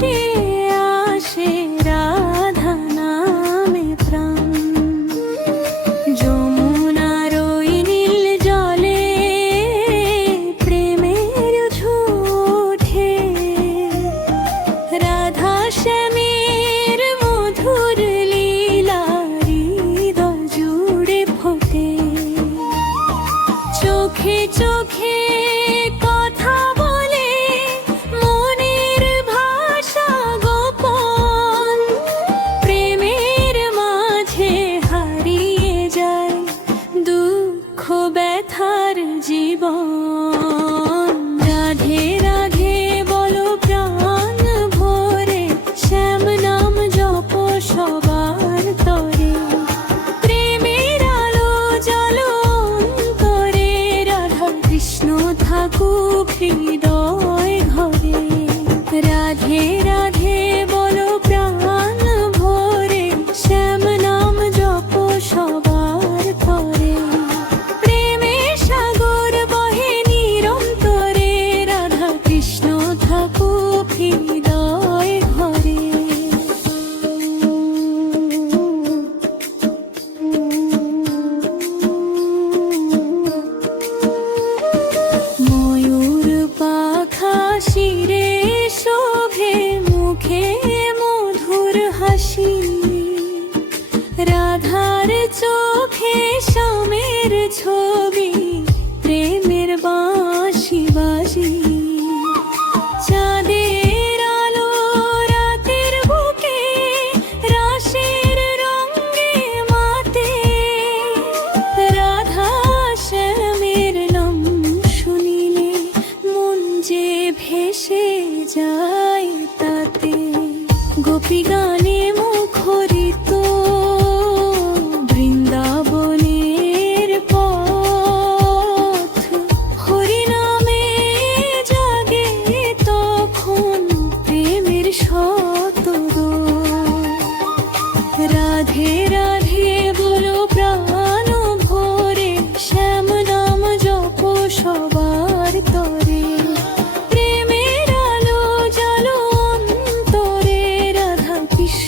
ছুটে আসে রাধা নামে প্রাণ। যমুনার ওই নীল জলে প্রেমের ঝুঠে রাধা শ্যামের মধুর লীলা হৃদয় জুড়ে ফোটে। চোখে চোখে কথা বলে মনের ভাষা গোপন, প্রেমের মাঝে হারিয়ে যায় দুঃখ ব্যথার জীবন। রাধে রাধে বলো প্রাণ ভরে, শ্যাম নাম জপ সবার তরে। প্রেমের আলো জ্বলো অন্তরে, রাধা কৃষ্ণ থাকুক হৃদয় ঘরে। রাধে রাধে বলো প্রাণ ভরে, শ্যাম নাম জপ সবার তরে। প্রেমের সাগর বহে নিরন্তরে, রাধা কৃষ্ণ থাকুক হৃদয় ঘরে। ময়ূর পাখা শিরে শোভে, মুখে মধুর হাসি। রাধার চোখে শ্যামের ছবি, প্রেমের বাঁশি বাজি। চাঁদের আলো রাতের বুকে, রাসের রঙে মাতে। রাধা শ্যামের নাম শুনিলে মন যে ভেসে যায় তাতে। গোপী গানে মুখরিত বৃন্দাবনের পথ, হরি নামে জাগে তখন প্রেমের শতদোষ। রাধে রাধে বলো প্রাণ ভরে, শ্যাম নাম জপ সবার তরে। প্রেমের আলো জ্বালো অন্তরে, রাধা কৃষ্ণ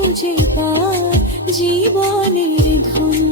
খুঁজে পায় জীবনের ধন।